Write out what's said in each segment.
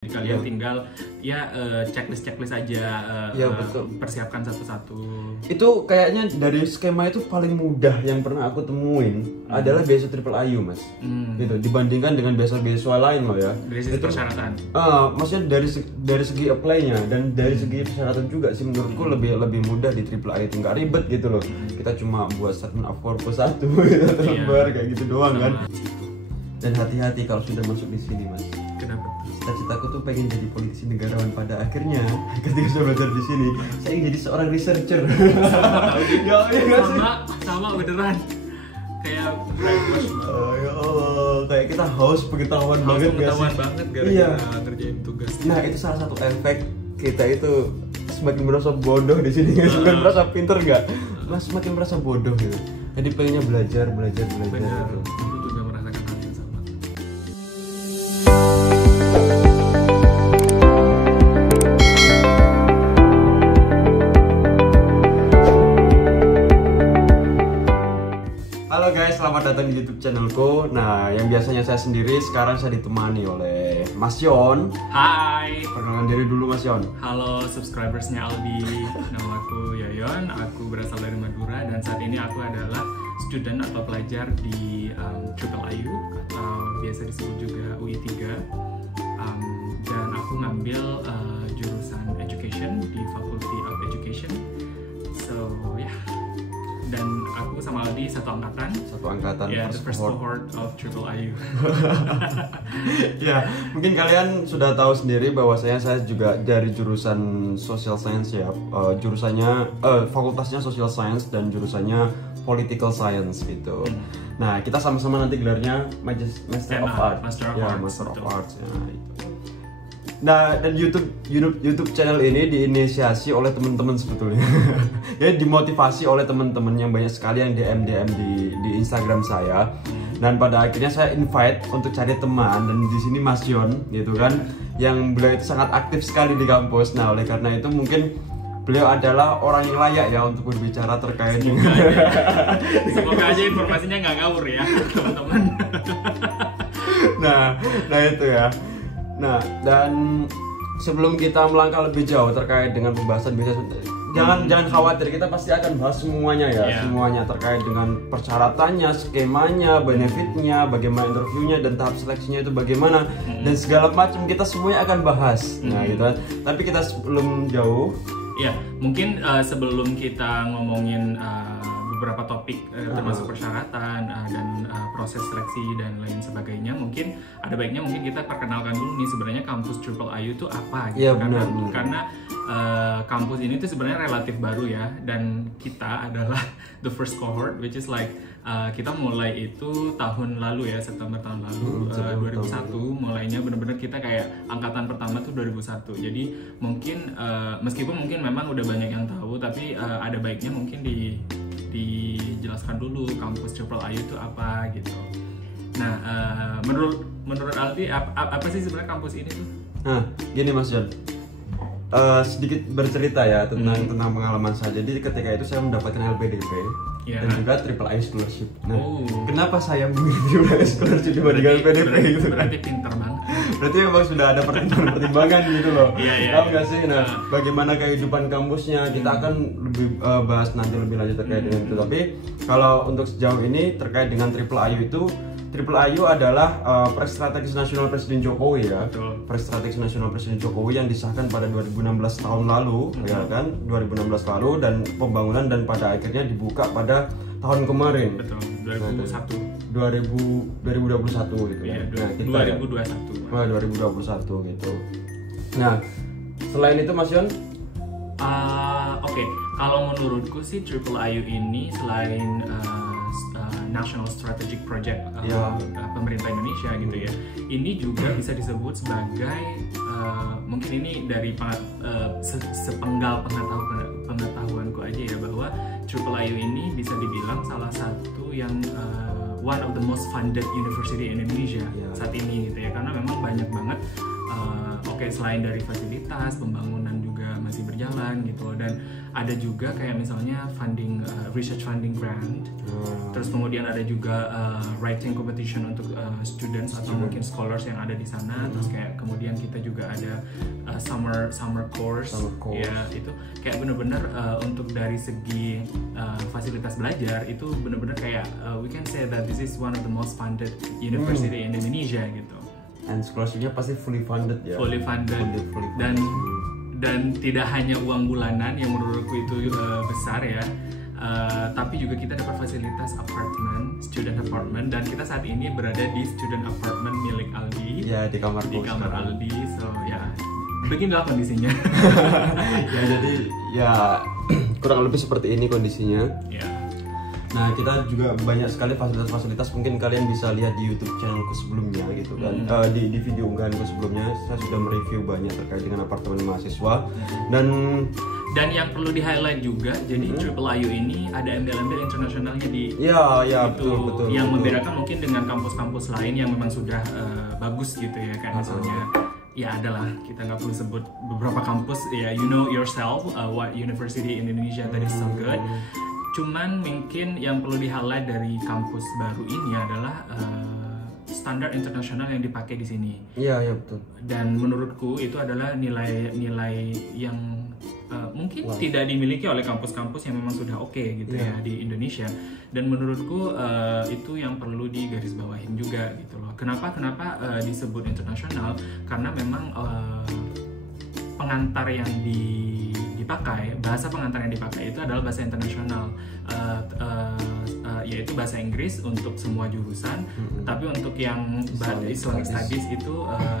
Kalian tinggal checklist aja, betul. persiapkan satu-satu. Itu kayaknya dari skema itu paling mudah yang pernah aku temuin adalah beasiswa Triple IU, Mas. Gitu, dibandingkan dengan beasiswa lain loh ya. Dari sisi persyaratan. Maksudnya dari segi apply-nya dan dari segi persyaratan juga sih menurutku lebih mudah di Triple IU, nggak ribet gitu loh. Kita cuma buat statement of purpose satu gitu, terlembar kayak gitu doang kan. Dan hati-hati kalau sudah masuk di sini, Mas. Kenapa? Cita-citaku tuh pengen jadi politisi negarawan pada akhirnya. Ketika saya belajar di sini, saya ingin jadi seorang researcher. Sama beneran. Kayak ya Allah, kayak kita haus pengetahuan banget gak sih? Gara-gara ngerjain tugas. Nah, itu salah satu efek kita itu semakin merasa bodoh di sini, semakin merasa pinter nggak? Mas semakin merasa bodoh gitu. Jadi pengennya belajar. Benar. Aku juga merasakan hal yang sama. Halo guys, selamat datang di YouTube channelku. Nah, yang biasanya saya sendiri, sekarang saya ditemani oleh Mas Yon. Hai. Perkenalkan diri dulu, Mas Yon. Halo subscribersnya Aldi. Namaku Yoyon. Aku berasal dari Madura dan saat ini aku adalah student atau pelajar di Triple IU atau biasa disebut juga UI 3. Dan aku ngambil jurusan Education di Faculty of Education. So dan aku sama Aldi satu angkatan, the first cohort of Triple IU. Ya, mungkin kalian sudah tahu sendiri bahwa saya juga dari jurusan Social Science ya, jurusannya fakultasnya Social Science dan jurusannya Political Science gitu. Nah, kita sama-sama nanti gelarnya Master of Arts. Master of Arts ya, itu. Nah, dan YouTube channel ini diinisiasi oleh teman-teman sebetulnya. Ya, dimotivasi oleh teman-teman yang banyak sekali yang DM di Instagram saya. Dan pada akhirnya saya invite untuk cari teman, dan di sini Mas Yon gitu kan, yang beliau itu sangat aktif sekali di kampus. Nah, oleh karena itu mungkin beliau adalah orang yang layak ya untuk berbicara terkait dengan semoga aja informasinya nggak ngawur ya, teman-teman. Nah itu ya. Nah, dan sebelum kita melangkah lebih jauh terkait dengan pembahasan bisnis, jangan khawatir, kita pasti akan bahas semuanya ya, semuanya terkait dengan persyaratannya, skemanya, benefitnya, bagaimana interviewnya, dan tahap seleksinya itu bagaimana, dan segala macam kita semuanya akan bahas. Nah, gitu. Tapi kita sebelum jauh, ya mungkin sebelum kita ngomongin beberapa topik termasuk persyaratan dan proses seleksi dan lain sebagainya, mungkin ada baiknya mungkin kita perkenalkan dulu nih sebenarnya kampus Triple IU itu apa gitu. Karena kampus ini tuh sebenarnya relatif baru ya, dan kita adalah the first cohort, which is like kita mulai itu tahun lalu ya, September tahun lalu, 2001 mulainya bener-bener kita kayak angkatan pertama tuh 2001. Jadi mungkin meskipun mungkin memang udah banyak yang tahu, tapi ada baiknya mungkin dijelaskan dulu kampus Triple IU itu apa gitu. Nah, menurut Aldi apa sih sebenarnya kampus ini tuh? Nah, gini Mas John, sedikit bercerita ya tentang pengalaman saya. Jadi ketika itu saya mendapatkan LPDP dan juga Triple IU Scholarship. Nah, kenapa saya memilih Triple IU Scholarship dibandingkan LPDP gitu? Berarti pinter banget. Berarti memang sudah ada pertimbangan gitu loh. Tahu nggak sih? Nah, bagaimana kehidupan kampusnya kita akan lebih bahas nanti lebih lanjut terkait dengan itu. Tapi kalau untuk sejauh ini terkait dengan Triple IU itu, Triple IU adalah Proyek Strategis Nasional Presiden Jokowi ya. Proyek Strategis Nasional Presiden Jokowi yang disahkan pada 2016 tahun lalu, ya kan? 2016 lalu, dan pembangunan dan pada akhirnya dibuka pada tahun kemarin. Betul, 2021 gitu ya. Nah, 2021. 2021 gitu. Nah, selain itu Mas Yon, oke. Kalau menurutku sih Triple IU ini selain National Strategic Project pemerintah Indonesia gitu ya, ini juga bisa disebut sebagai mungkin ini dari sepenggal pengetahuanku aja ya, bahwa Triple IU ini bisa dibilang salah satu yang one of the most funded university in Indonesia saat ini gitu ya, karena memang banyak banget selain dari fasilitas, pembangunan juga masih berjalan gitu loh. Dan ada juga kayak misalnya funding research funding grant, terus kemudian ada juga writing competition untuk students atau mungkin scholars yang ada di sana. Terus kayak kemudian kita juga ada summer course. Ya itu kayak bener-bener untuk dari segi fasilitas belajar itu bener-bener kayak we can say that this is one of the most funded university in Indonesia gitu. And scholarship-nya pasti fully funded ya. Fully funded. Fully Dan tidak hanya uang bulanan yang menurutku itu besar ya, tapi juga kita dapat fasilitas apartemen, student apartment, dan kita saat ini berada di student apartment milik Aldi. Ya, di kamar Aldi. So ya, beginilah kondisinya. Ya, jadi ya kurang lebih seperti ini kondisinya. Ya. Nah, kita juga banyak sekali fasilitas-fasilitas, mungkin kalian bisa lihat di YouTube channelku sebelumnya gitu kan. Di video unggahanku sebelumnya saya sudah mereview banyak terkait dengan apartemen mahasiswa. Dan yang perlu di-highlight juga, jadi Triple IU ini ada embel-embel internasionalnya di betul. Yang membedakan mungkin dengan kampus-kampus lain yang memang sudah bagus gitu ya, kayak misalnya ya adalah kita nggak perlu sebut beberapa kampus ya, you know yourself what university in Indonesia that is so good. Cuman mungkin yang perlu di-highlight dari kampus baru ini adalah standar internasional yang dipakai di sini. Iya betul. Dan menurutku itu adalah nilai yang mungkin tidak dimiliki oleh kampus-kampus yang memang sudah oke gitu ya di Indonesia. Dan menurutku itu yang perlu digarisbawahin juga gitu loh. Kenapa disebut internasional? Karena memang pengantar yang dipakai, bahasa pengantar yang dipakai itu adalah bahasa internasional, yaitu bahasa Inggris untuk semua jurusan. Tapi untuk yang Islamic Studies itu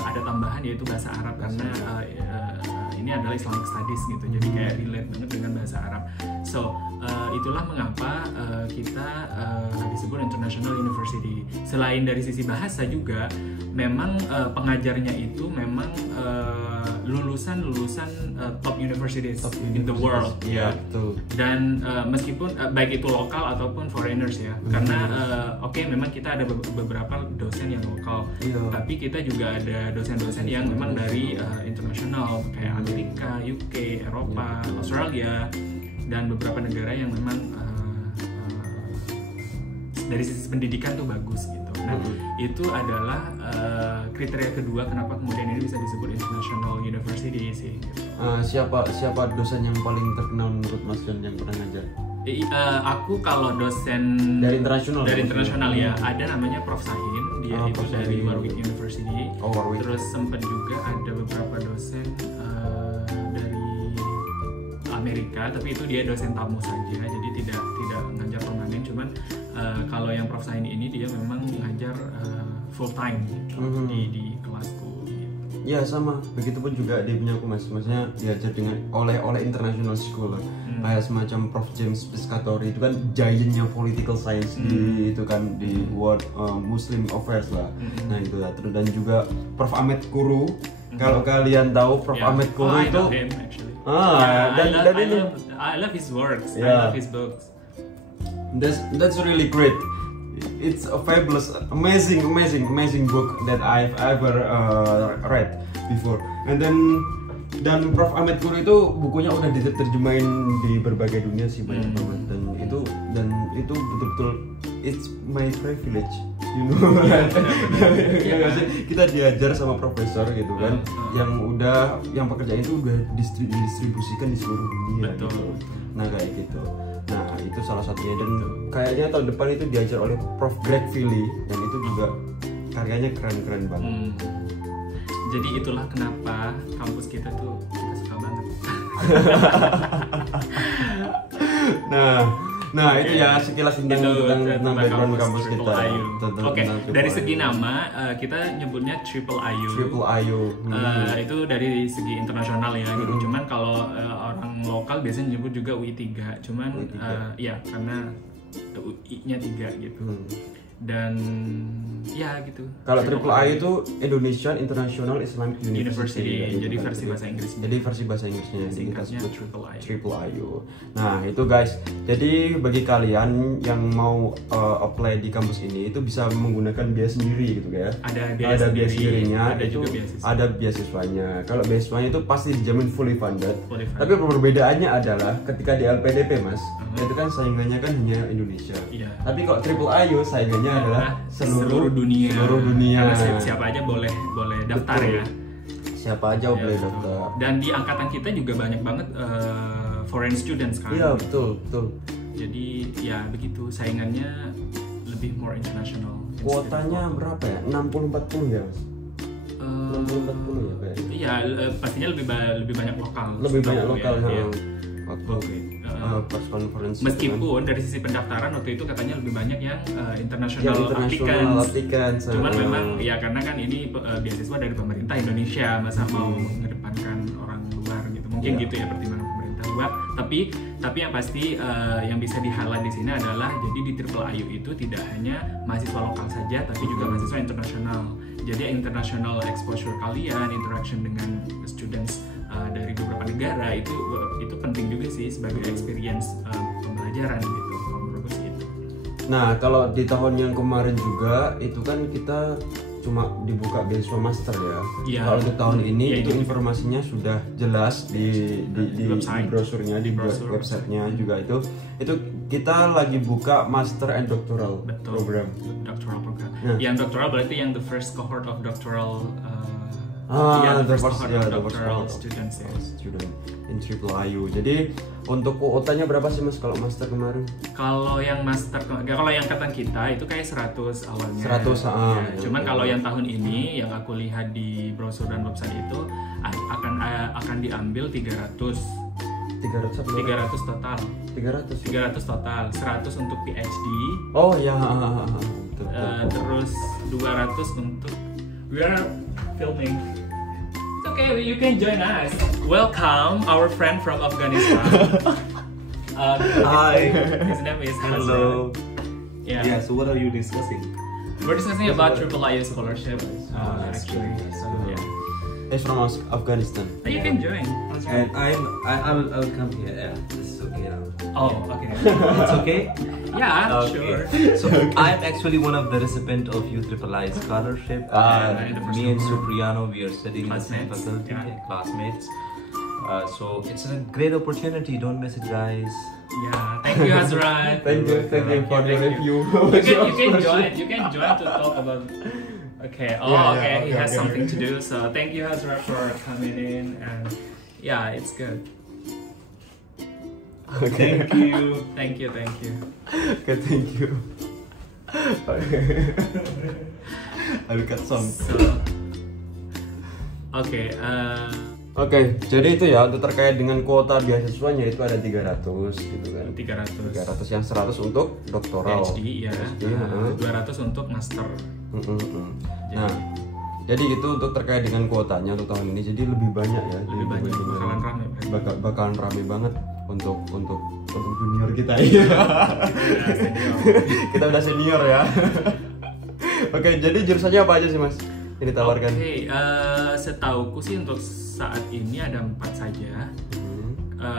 ada tambahan yaitu bahasa Arab, karena ini adalah Islamic Studies gitu, jadi kayak relate banget dengan bahasa Arab. So itulah mengapa kita disebut International University. Selain dari sisi bahasa juga, memang pengajarnya itu memang lulusan top universities in the world ya. Dan meskipun baik itu lokal ataupun foreigners ya, karena memang kita ada beberapa dosen yang lokal, tapi kita juga ada dosen-dosen yang memang dari internasional kayak Amerika, UK, Eropa, Australia, dan beberapa negara yang memang dari sisi pendidikan tuh bagus gitu. Nah, itu adalah kriteria kedua kenapa kemudian ini bisa disebut International University sih. Siapa dosen yang paling terkenal menurut Mas John yang pernah ngajar? Aku kalau dosen dari internasional ya, ada namanya Prof Sahin, dia itu dari Warwick University. Warwick. Terus sempat juga ada beberapa dosen dari Amerika, tapi itu dia dosen tamu saja, jadi tidak ngajar permanen. Cuman kalau yang Prof Sahin ini dia memang ngajar full time gitu, di kelasku gitu. Ya sama, begitupun juga dia punya aku maksudnya diajar oleh international school kayak semacam Prof James Piscatori, itu kan giantnya political science di itu kan di world Muslim affairs lah. Nah itu lah. Terus dan juga Prof Ahmed Kuru. Kalau kalian tahu Prof Ahmed Kuru itu I love his works. I love his books. That's really great. It's a fabulous, amazing book that I've ever read before. Dan Prof Ahmed Kuru itu bukunya udah diterjemahin di berbagai dunia sih, banyak banget. Dan itu betul-betul it's my privilege, you know. Kita diajar sama profesor gitu kan, yang pekerjaan itu udah didistribusikan di seluruh dunia. Gitu. Nah kayak gitu. Nah itu salah satunya, dan kayaknya tahun depan itu diajar oleh Prof Greg Philly, dan itu juga karyanya keren banget. Jadi itulah kenapa kampus kita tuh kita suka banget. Nah itu ya sekilas tentang background kampus kita. Dari segi nama kita nyebutnya Triple IU. Itu dari segi internasional ya gitu. Cuman kalau orang lokal biasanya nyebut juga UI3. Cuman ya karena UI-nya 3 gitu. dan ya gitu. Kalau IIIU itu Indonesian International Islamic University. Jadi versi bahasa Inggrisnya. Jadi versi bahasa Inggrisnya. Singkatnya IIIU. Nah itu guys. Jadi bagi kalian yang mau apply di kampus ini itu bisa menggunakan biaya sendiri gitu ya. Ada biaya sendirinya. Ada juga beasiswa. Ada beasiswanya. Kalau beasiswanya itu pasti dijamin fully funded. Tapi perbedaannya adalah ketika di LPDP mas, itu kan saingannya kan hanya Indonesia. Iya. Tapi kalau IIIU saingannya adalah seluruh dunia. Karena siapa aja boleh daftar. Betul. Ya. Siapa aja boleh daftar. Dan di angkatan kita juga banyak banget foreign students kan. Iya betul. Jadi ya begitu, saingannya lebih more international. Kuotanya berapa ya? 60-40 ya mas? 60-40 ya kayaknya. Iya, pastinya lebih banyak lokal. Lebih banyak lokal ya. Pas konferensi. Meskipun dari sisi pendaftaran waktu itu katanya lebih banyak yang international applicants. Cuman memang ya karena kan ini beasiswa dari pemerintah Indonesia, masa mau mengedepankan orang luar gitu. Mungkin gitu ya pertimbangan pemerintah buat. Tapi yang pasti yang bisa di-highlight di sini adalah jadi di IIIU itu tidak hanya mahasiswa lokal saja, tapi juga mahasiswa internasional. Jadi international exposure kalian, interaction dengan students dari beberapa negara itu penting juga sih sebagai experience pembelajaran gitu, menurutku sih itu. Nah kalau di tahun yang kemarin juga itu kan kita cuma dibuka beasiswa master ya. Kalau untuk tahun ini itu informasinya sudah jelas di brosurnya, di websitenya juga itu kita lagi buka master and doctoral program. Doctoral program. Yang doctoral berarti yang the first cohort of doctoral. The first students student in IIIU. Jadi untuk kuotanya berapa sih mas kalau master kemarin? Kalau yang angkatan kita itu kayak 100 awalnya. 100 Cuman kalau yang tahun ini yang aku lihat di brosur dan website itu akan diambil 300 total. 300 total. 100 untuk PhD. Oh ya. Terus 200 untuk we are filming. It's okay, you can join us. Welcome our friend from Afghanistan. Hi. His name is Hazrat. Hello. Yeah. So what are you discussing? We're discussing about IIIU scholarship. Actually. So yeah. He's from Afghanistan. You can join. And I'll come here. Yeah, this is okay now. Oh, okay. It's okay? Yeah, sure. So I'm actually one of the recipient of UIII scholarship. Me and Supriano, we are studying in the same faculty, classmates. So it's a great opportunity. Don't miss it, guys. Yeah, thank you, Hazrat. Thank you for the review. You can join to talk about. Okay. He has something to do. So thank you, Hazrat, for coming in, and yeah, it's good. Okay. Thank you. Okay, thank you. I'll cut some. Oke, jadi itu ya untuk terkait dengan kuota beasiswanya itu ada 300 gitu kan. 300 yang 100 untuk doktoral. PhD ya. 200 untuk master. Nah, jadi itu untuk terkait dengan kuotanya untuk tahun ini. Jadi lebih banyak ya. Lebih banyak. Bakalan rame banget untuk junior kita ya. Kita udah senior ya. Oke, jadi jurusannya apa aja sih mas? Ini ditawarkan. Setauku sih untuk saat ini ada 4 saja.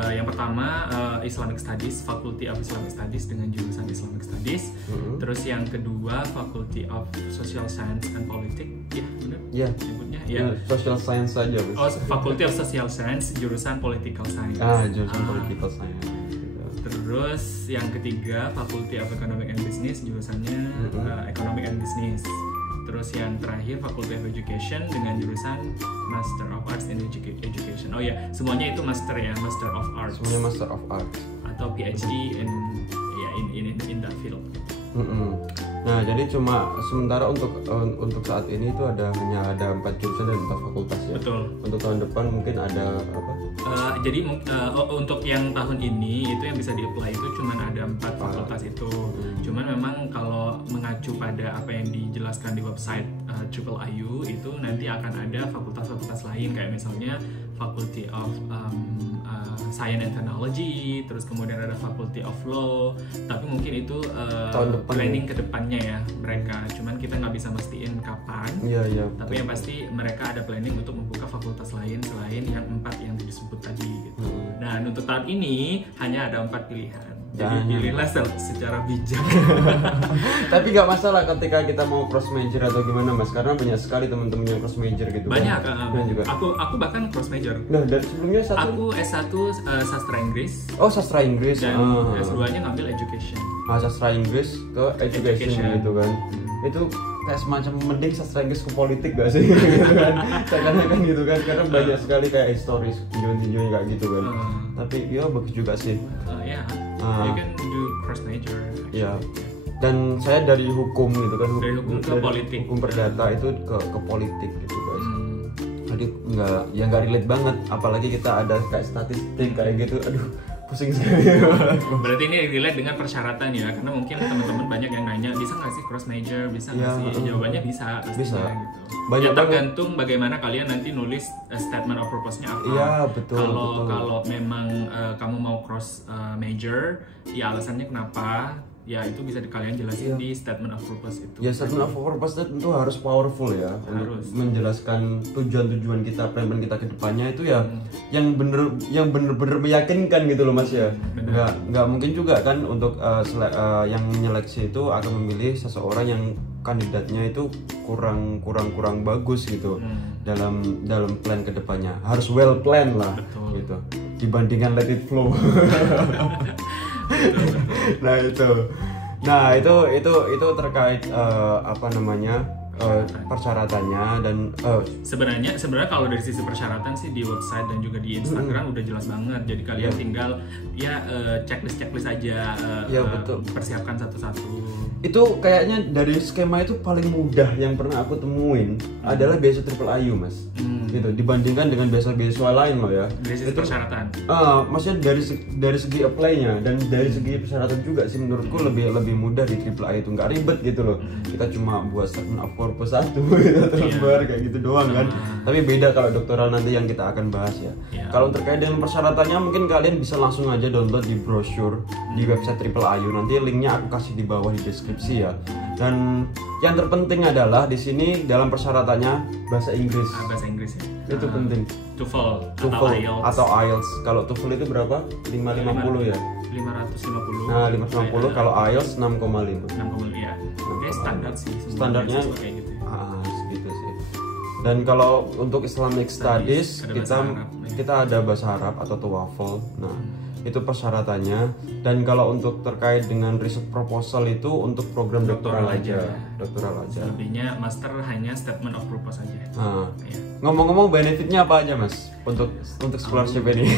Yang pertama Islamic Studies, Faculty of Islamic Studies dengan jurusan Islamic Studies. Terus yang kedua Faculty of Social Science and Politics, ya benar? Iya. Nyebutnya ya. Social Science saja. Faculty of Social Science, jurusan Political Science. Jurusan Political Science. Terus yang ketiga Faculty of Economic and Business, jurusannya Economic and Business. Terus yang terakhir Faculty of Education dengan jurusan Master of Arts in Education. Oh ya, semuanya itu master ya, Master of Arts. Semuanya Master of Arts atau PhD in that field. Nah, jadi cuma sementara untuk saat ini itu hanya ada 4 jurusan dan 4 fakultas ya. Betul. Untuk tahun depan mungkin ada apa? Jadi untuk yang tahun ini itu yang bisa di-apply itu cuma ada 4 fakultas itu. Cuman memang kalau mengacu pada apa yang dijelaskan di website IIIU itu nanti akan ada fakultas-fakultas lain kayak misalnya Faculty of Science and Technology, terus kemudian ada Faculty of Law. Tapi mungkin itu planning ke depannya ya mereka. Cuman kita nggak bisa mastiin kapan. Iya. Tapi yang pasti mereka ada planning untuk membuka fakultas lain selain yang 4 yang disebut tadi gitu. Dan untuk tahun ini hanya ada 4 pilihan. Jadi pilihlah secara bijak. Tapi nggak masalah ketika kita mau cross major atau gimana mas, karena banyak sekali teman-teman yang cross major gitu. Banyak kan? Juga. Aku bahkan cross major. Nah dari sebelumnya aku S1 sastra Inggris. Oh sastra Inggris. Dan S2-nya ngambil education. Sastra Inggris ke education gitu kan. Itu kayak semacam mending sastra Inggris ke politik gak sih? Gitu kan. Seakan-akan gitu kan, karena banyak sekali kayak historis, tinjauan kayak gitu kan. Tapi ya bagus juga sih. You can do cross major. Iya. Dan saya dari hukum gitu kan. Dari hukum ke politik. Hukum perdata itu ke politik gitu guys. Jadi nggak relate banget. Apalagi kita ada kayak statistik kayak gitu. Aduh, pusing sekali. Berarti ini relate dengan persyaratan ya, karena mungkin teman-teman banyak yang nanya bisa nggak sih cross major, bisa nggak sih? Jawabannya bisa. Bisa. Gitu. Banyak ya, tergantung bagaimana kalian nanti nulis statement of purpose-nya apa. Iya betul. Kalau memang kamu mau cross major, ya alasannya kenapa? Ya itu bisa kalian jelasin di statement of purpose itu. Ya statement of purpose itu tentu harus powerful ya, harus menjelaskan tujuan-tujuan kita, plan kita ke depannya itu ya yang bener-bener meyakinkan gitu loh mas ya. Nggak mungkin juga kan untuk yang menyeleksi itu akan memilih seseorang yang kandidatnya itu kurang bagus gitu dalam plan ke depannya. Harus well plan lah. Betul. Gitu. Dibandingkan let it flow. Betul. Nah itu terkait apa namanya persyaratannya dan sebenarnya kalau dari sisi persyaratan sih di website dan juga di Instagram udah jelas banget. Jadi kalian tinggal checklist aja. Betul. Persiapkan satu-satu. Itu kayaknya dari skema itu paling mudah yang pernah aku temuin adalah beasiswa Triple IU mas. Gitu dibandingkan dengan beasiswa lain loh ya. Dari sisi persyaratan. Maksudnya dari segi apply-nya dan dari segi persyaratan juga sih menurutku lebih mudah di Triple I itu, nggak ribet gitu loh. Kita cuma buat statement of purpose satu terus kayak gitu doang kan. Tapi beda kalau doktoral nanti yang kita akan bahas ya. Kalau terkait dengan persyaratannya mungkin kalian bisa langsung aja download di brosur di website Triple IU. Nanti linknya aku kasih di bawah di deskripsi ya. Dan yang terpenting adalah di sini dalam persyaratannya bahasa Inggris. Bahasa Inggris ya. Itu penting. TOEFL atau IELTS. Kalau TOEFL itu berapa? 550 ya? 550. Nah, 550 kalau IELTS 6,5. 6,5 ya. Oke, standar sih. Standarnya kayak gitu. Segitu sih. Dan kalau untuk Islamic Studies kita ada bahasa Arab atau TOEFL. Nah, itu persyaratannya. Dan kalau untuk terkait dengan riset proposal itu untuk program doktoral aja. Selebihnya master hanya statement of purpose aja. Ngomong-ngomong benefitnya apa aja mas untuk scholarship ini?